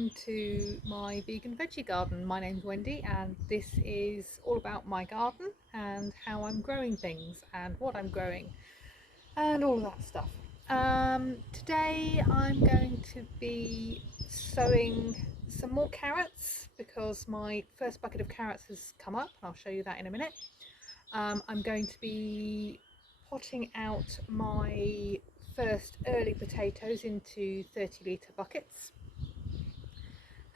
welcome to My Vegan Veggie Garden. My name's Wendy and this is all about my garden and how I'm growing things and what I'm growing and all of that stuff. Today I'm going to be sowing some more carrots because my first bucket of carrots has come up and I'll show you that in a minute. I'm going to be potting out my first early potatoes into 30-litre buckets,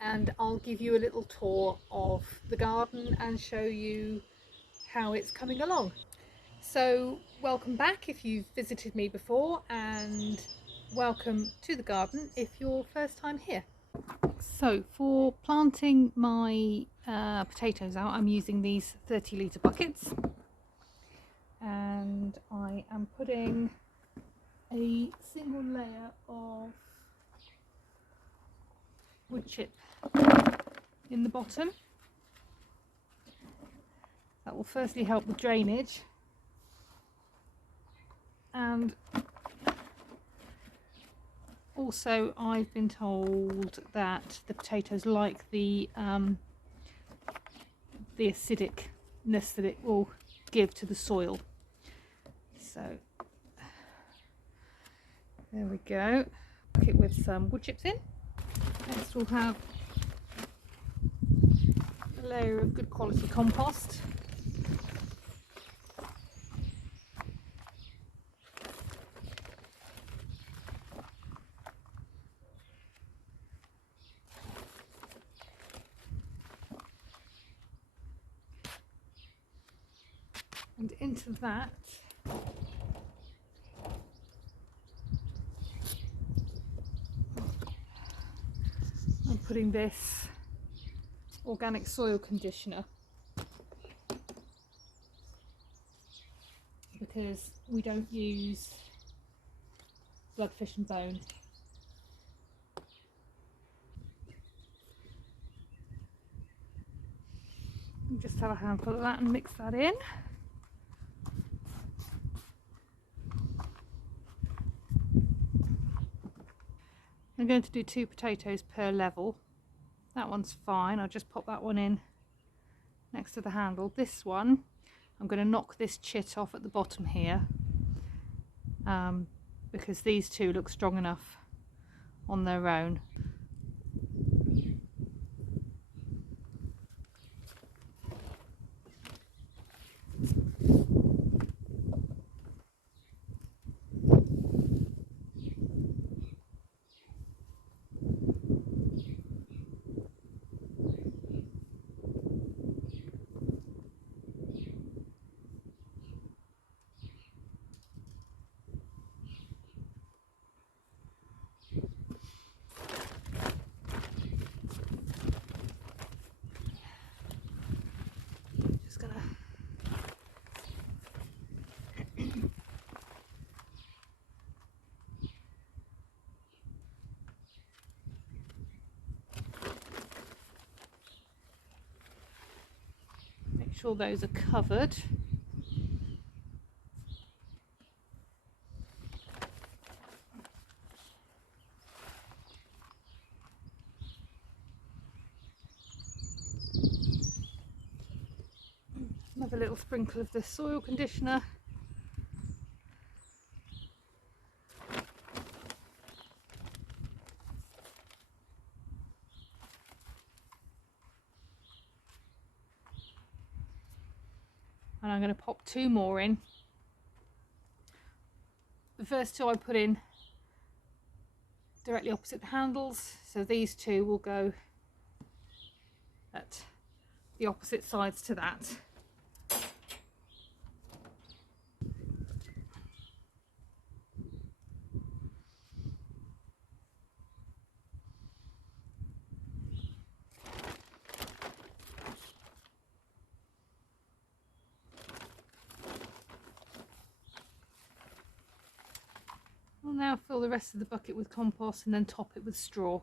and I'll give you a little tour of the garden and show you how it's coming along. So welcome back if you've visited me before, and welcome to the garden if you're first time here. So for planting my potatoes out, I'm using these 30-litre buckets, and I am putting a single layer of wood chip in the bottom. That will firstly help with drainage, and also I've been told that the potatoes like the acidicness that it will give to the soil. So there we go. Pack it with some wood chips in. Next we'll have a layer of good quality compost. And into that I'm putting this organic soil conditioner, because we don't use blood, fish and bone. Just have a handful of that and mix that in. I'm going to do 2 potatoes per level. That one's fine, I'll just pop that one in next to the handle. This one, I'm going to knock this chit off at the bottom here, because these two look strong enough on their own. Make sure those are covered. Another little sprinkle of the soil conditioner. And I'm going to pop 2 more in. The first 2 I put in directly opposite the handles, so these 2 will go at the opposite sides to that. I'll now fill the rest of the bucket with compost and then top it with straw.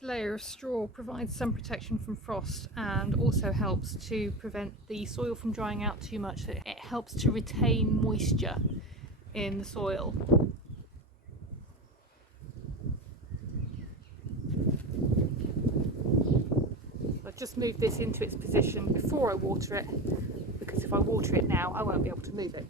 This layer of straw provides some protection from frost and also helps to prevent the soil from drying out too much. It helps to retain moisture in the soil. I've just moved this into its position before I water it, because if I water it now I won't be able to move it.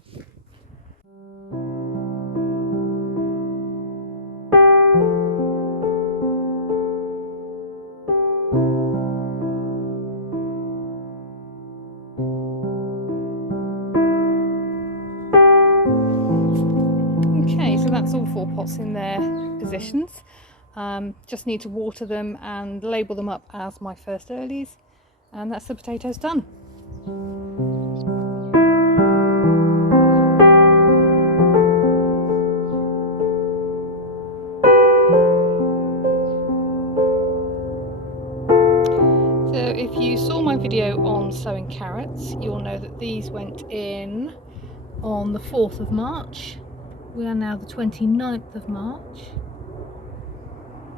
Okay, so that's all 4 pots in their positions. Just need to water them and label them up as my first earlies, and that's the potatoes done. So if you saw my video on sowing carrots, you'll know that these went in on the 4th of March. We are now the 29th of March,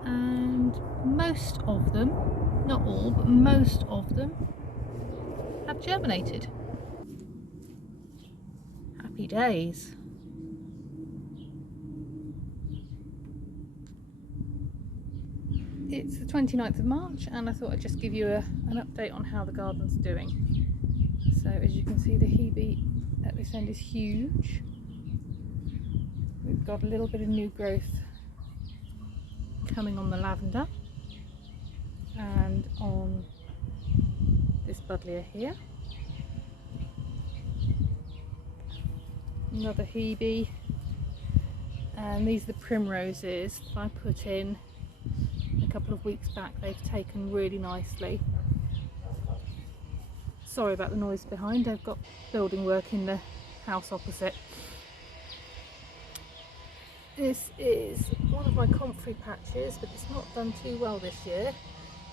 and most of them, not all, but most of them have germinated. Happy days. It's the 29th of March and I thought I'd just give you an update on how the garden's doing. So as you can see, the hebe at this end is huge. We've got a little bit of new growth coming on the lavender and on this buddleia here. Another hebe, and these are the primroses that I put in a couple of weeks back. They've taken really nicely. Sorry about the noise behind, I've got building work in the house opposite. This is one of my comfrey patches, but it's not done too well this year.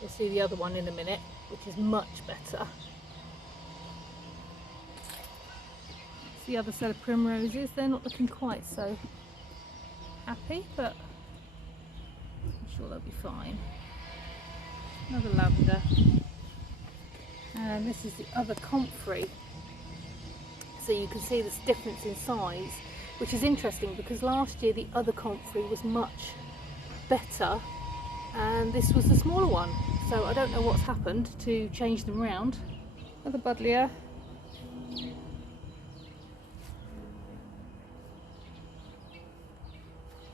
You'll see the other one in a minute, which is much better. It's the other set of primroses. They're not looking quite so happy, but I'm sure they'll be fine. Another lavender. And this is the other comfrey. So you can see this difference in size, which is interesting because last year the other comfrey was much better and this was the smaller one. So I don't know what's happened to change them around. Another buddleia.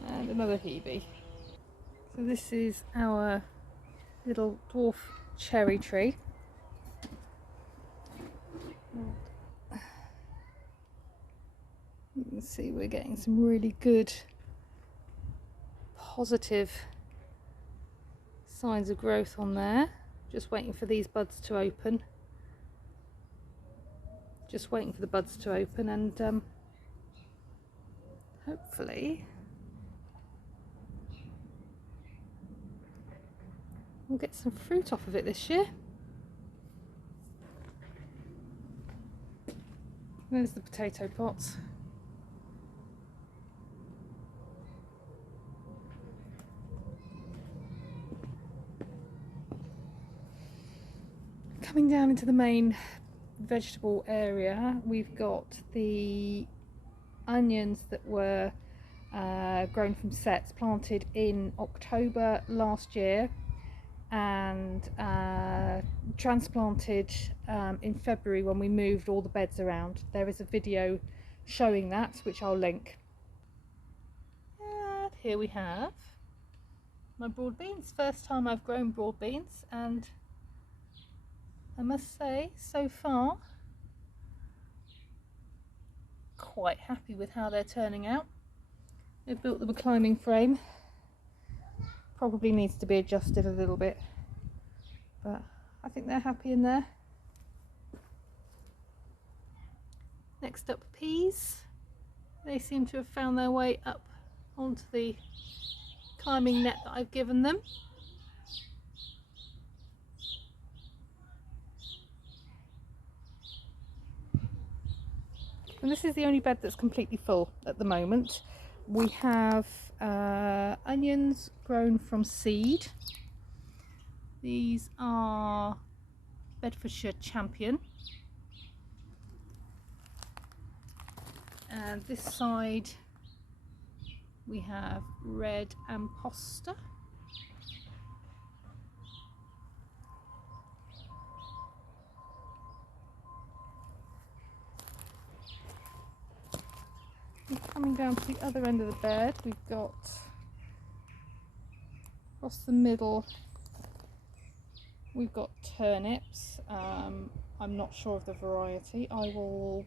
And another hebe. So this is our little dwarf cherry tree. You can see we're getting some really good positive signs of growth on there. Just waiting for these buds to open. Just waiting for the buds to open and hopefully we'll get some fruit off of it this year. There's the potato pots. Coming down into the main vegetable area, we've got the onions that were grown from sets, planted in October last year and transplanted in February when we moved all the beds around. There is a video showing that, which I'll link. And here we have my broad beans. First time I've grown broad beans, and I must say, so far, quite happy with how they're turning out. They've built them a climbing frame. Probably needs to be adjusted a little bit, but I think they're happy in there. Next up, peas. They seem to have found their way up onto the climbing net that I've given them. And this is the only bed that's completely full at the moment. We have onions grown from seed, These are Bedfordshire Champion, and this side we have Red Imposter. Coming down to the other end of the bed, we've got across the middle we've got turnips. I'm not sure of the variety. I will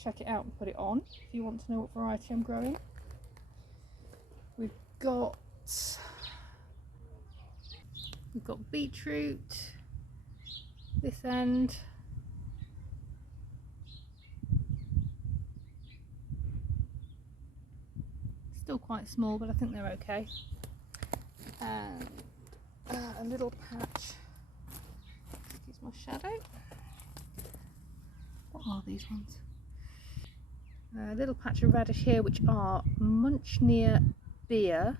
check it out and put it on if you want to know what variety I'm growing. We've got beetroot this end. Still quite small, but I think they're okay. And a little patch, excuse my shadow. What are these ones? A little patch of radish here, which are Munchneer beer,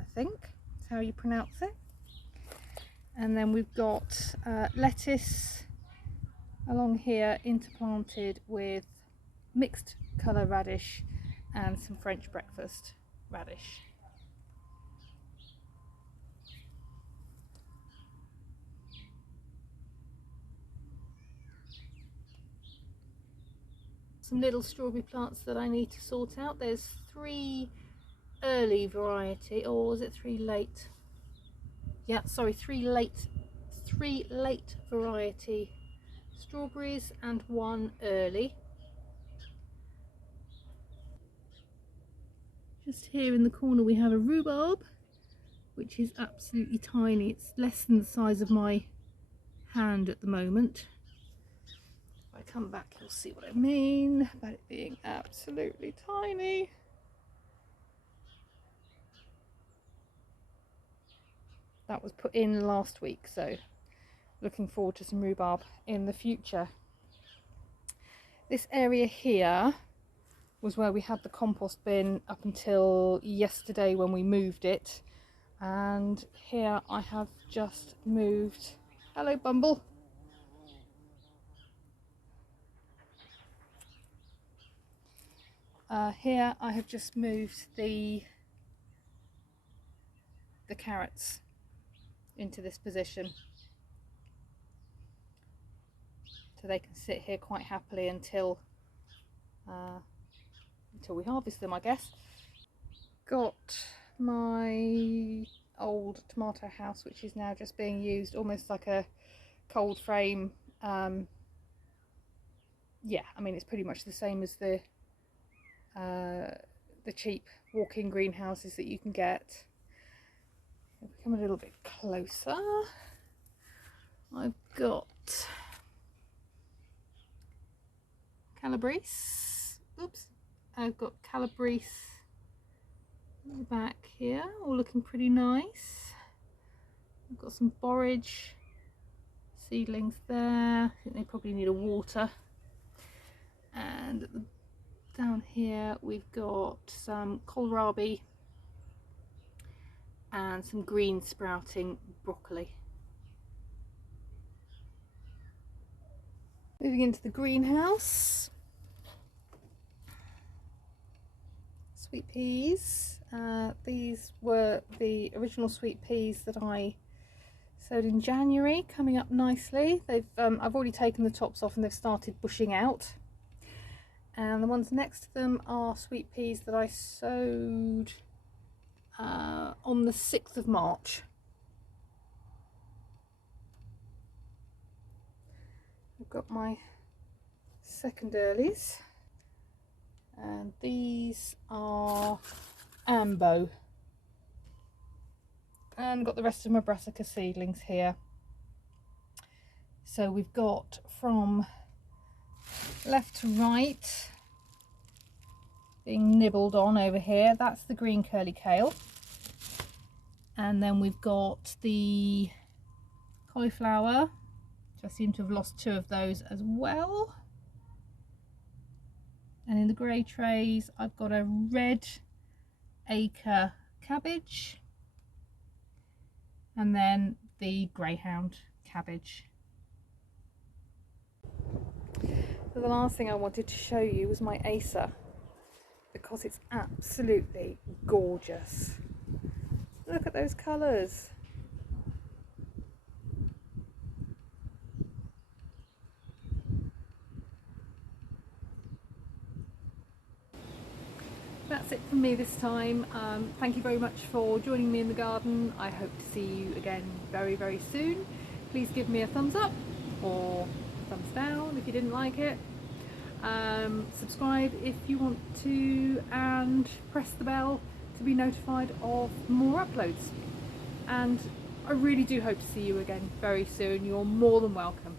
I think is how you pronounce it. And then we've got lettuce along here, interplanted with mixed colour radish and some French breakfast radish. Some little strawberry plants that I need to sort out. There's 3 early variety, or was it 3 late? Yeah, sorry, 3 late variety strawberries and 1 early. Just here in the corner we have a rhubarb, which is absolutely tiny. It's less than the size of my hand at the moment. If I come back, you'll see what I mean about it being absolutely tiny. That was put in last week, so looking forward to some rhubarb in the future. This area here was where we had the compost bin up until yesterday when we moved it, and here I have just moved, hello Bumble, here I have just moved the carrots into this position, so they can sit here quite happily until we harvest them, I guess. Got my old tomato house, which is now just being used almost like a cold frame. Yeah, I mean, it's pretty much the same as the cheap walk-in greenhouses that you can get. I'll come a little bit closer. I've got Calabrese. Oops, I've got Calabrese back here, all looking pretty nice. I've got some borage seedlings there. I think they probably need a water. And down here we've got some kohlrabi and some green sprouting broccoli. Moving into the greenhouse. Sweet peas. These were the original sweet peas that I sowed in January, coming up nicely. I've already taken the tops off and they've started bushing out. And the ones next to them are sweet peas that I sowed on the 6th of March. I've got my second earlies, and these are Ambo, and got the rest of my brassica seedlings here. So we've got from left to right being nibbled on over here, that's the green curly kale, and then we've got the cauliflower, which I seem to have lost 2 of those as well. And in the grey trays I've got a red Acer cabbage and then the greyhound cabbage. So the last thing I wanted to show you was my Acer, because it's absolutely gorgeous. Look at those colours. That's it from me this time. Thank you very much for joining me in the garden. I hope to see you again very, very soon. Please give me a thumbs up or thumbs down if you didn't like it. Subscribe if you want to, and press the bell to be notified of more uploads. And I really do hope to see you again very soon. You're more than welcome.